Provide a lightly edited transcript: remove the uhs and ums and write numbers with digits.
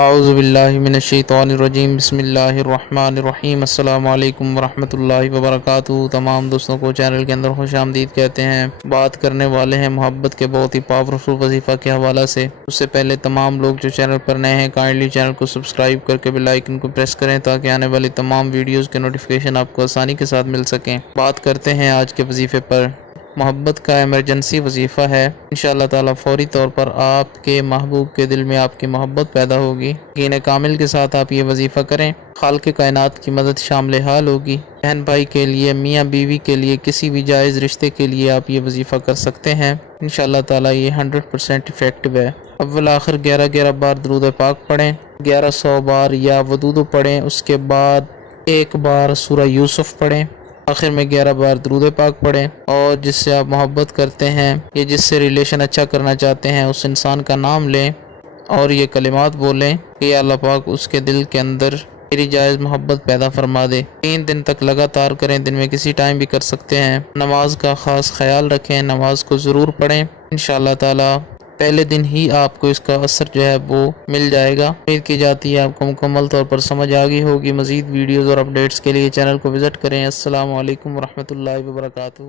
اعوذ باللہ من الشیطان الرجیم، بسم اللہ الرحمن الرحیم۔ السلام علیکم ورحمۃ اللہ وبرکاتہ۔ تمام دوستوں کو چینل کے اندر خوش آمدید کہتے ہیں۔ بات کرنے والے ہیں محبت کے بہت ہی پاورفل وظیفہ کے حوالہ سے۔ اس سے پہلے تمام لوگ جو چینل پر نئے ہیں کائنڈلی چینل کو سبسکرائب کر کے بیل آئیکن کو پریس کریں تاکہ آنے والی تمام ویڈیوز کے نوٹیفیکیشن آپ کو آسانی کے ساتھ مل سکیں۔ بات کرتے ہیں آج کے وظیفے پر۔ محبت کا ایمرجنسی وظیفہ ہے۔ انشاءاللہ تعالی فوری طور پر آپ کے محبوب کے دل میں آپ کی محبت پیدا ہوگی۔ یقین کامل کے ساتھ آپ یہ وظیفہ کریں، خالق کائنات کی مدد شامل حال ہوگی۔ بہن بھائی کے لیے، میاں بیوی کے لیے، کسی بھی جائز رشتے کے لیے آپ یہ وظیفہ کر سکتے ہیں۔ انشاءاللہ تعالی یہ 100% افیکٹو ہے۔ اول آخر 11 بار درود پاک پڑھیں، 1100 بار یا ودود پڑھیں، اس کے بعد ایک بار سورہ یوسف پڑھیں، آخر میں 11 بار درود پاک پڑھیں، اور جس سے آپ محبت کرتے ہیں یا جس سے ریلیشن اچھا کرنا چاہتے ہیں اس انسان کا نام لیں اور یہ کلمات بولیں کہ اللہ پاک اس کے دل کے اندر میری جائز محبت پیدا فرما دے۔ 3 دن تک لگاتار کریں، دن میں کسی ٹائم بھی کر سکتے ہیں۔ نماز کا خاص خیال رکھیں، نماز کو ضرور پڑھیں۔ انشاءاللہ تعالی پہلے دن ہی آپ کو اس کا اثر جو ہے وہ مل جائے گا۔ امید کی جاتی ہے آپ کو مکمل طور پر سمجھ آ گئی ہوگی۔ مزید ویڈیوز اور اپڈیٹس کے لیے چینل کو وزٹ کریں۔ السلام علیکم ورحمۃ اللہ وبرکاتہ۔